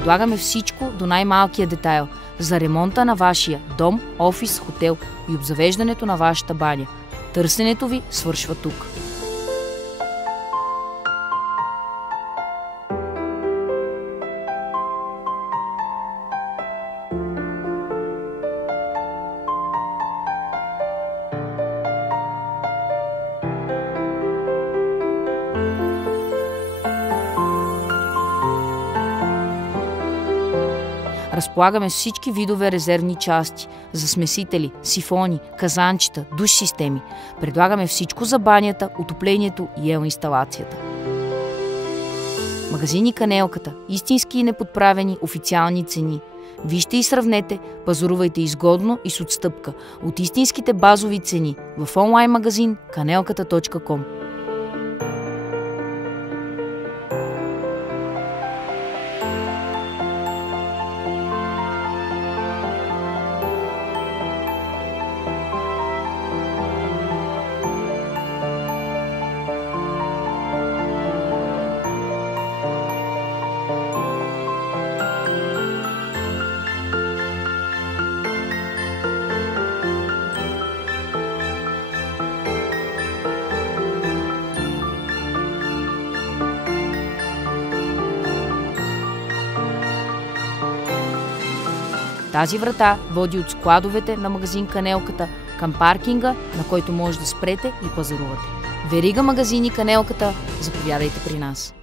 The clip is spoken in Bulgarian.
Предлагаме всичко до най-малкия детайл за ремонта на вашия дом, офис, хотел и обзавеждането на вашата баня. Търсенето ви свършва тук. Разполагаме с всички видове резервни части за смесители, сифони, казанчета, душ системи. Предлагаме всичко за банята, отоплението и елинсталацията. Магазини Канелката. Истински и неподправени официални цени. Вижте и сравнете, пазарувайте изгодно и с отстъпка от истинските базови цени в онлайн магазин kanelkata.com. Тази врата води от складовете на магазин Канелката към паркинга, на който може да спрете и пазарувате. Верига магазини Канелката, заповядайте при нас.